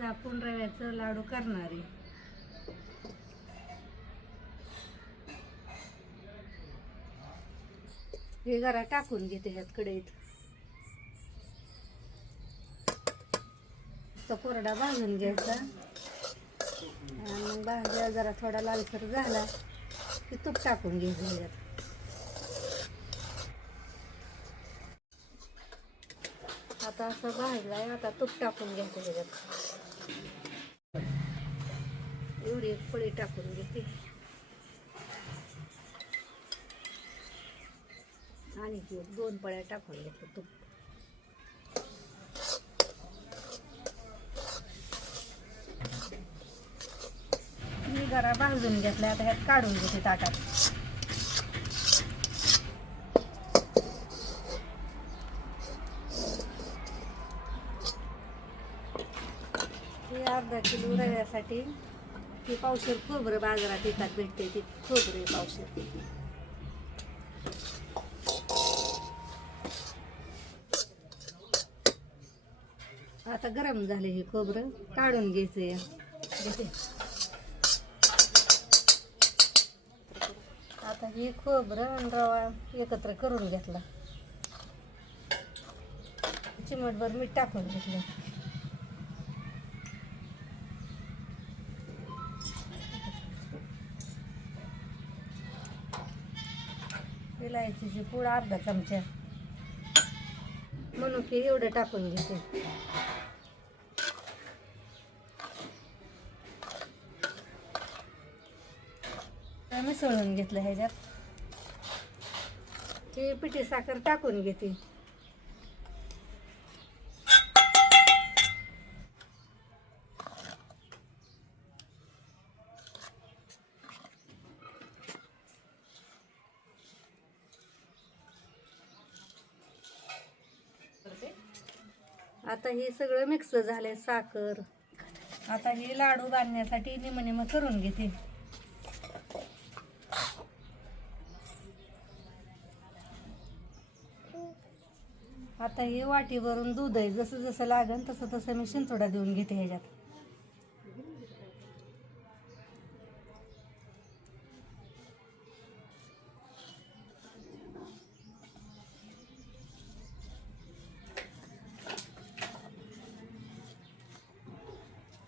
आपण रव्याचं लाडू करणार आहे. हे जरा टाकून घेते ह्यात कढईत. तो कोरडा भाजून घ्यायचा. आणि मग भाज्या जरा थोडा लालसर झाला की तूप टाकून घ्यायचं ह्यात. आता असं भाजलाय आता तूप टाकून घ्यायचं त्याच्यात. एवढी एक पळी टाकून घेते. आणि दोन पळ्या टाकून घेतलं तूप. मी जरा भाजून घेतलं आता ह्यात काढून घेते ताटात हे अर्धा किलो रव्यासाठी ती पावशेर खोबरं बाजारात येतात भेटते ती खोबरं पावशेर. आता गरम झाले हे खोबरं काढून घ्यायचं या आता हे खोबरं आणि रवा एकत्र करून घेतला. चिमटभर मीठ टाकून घेतलं. इलायचीची पूड अर्धा चमचा. म्हणून की एवढं टाकून घेते. मिसळून घेतलं ह्याच्यात? ही पिठी साखर टाकून घेते. आता हे सगळं मिक्स झालंय साखर. आता हे लाडू बांधण्यासाठी निम निम करून घेते. आता हे वाटीवरून दूध आहे जसं जसं लागेल तसं तसं मी शिंतोडा देऊन घेते ह्याच्यात.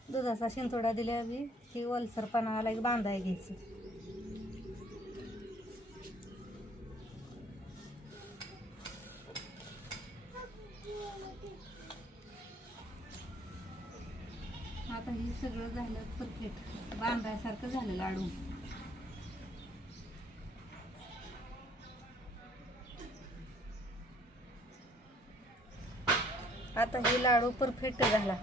दुधाचा शिंतोडा दिल्या बी ही ओलसरपणा आला की बांधाय घ्यायची. आता हे सगळं झालं परफेक्ट बांधायसारखं झालं लाडू. आता हे लाडू परफेक्ट झाला.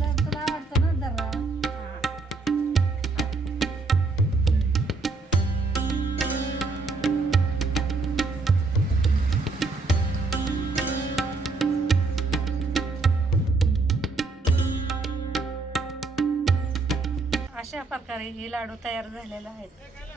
दर तुला आवडतं ना अशा प्रकारे हे लाडू तयार झालेले आहेत.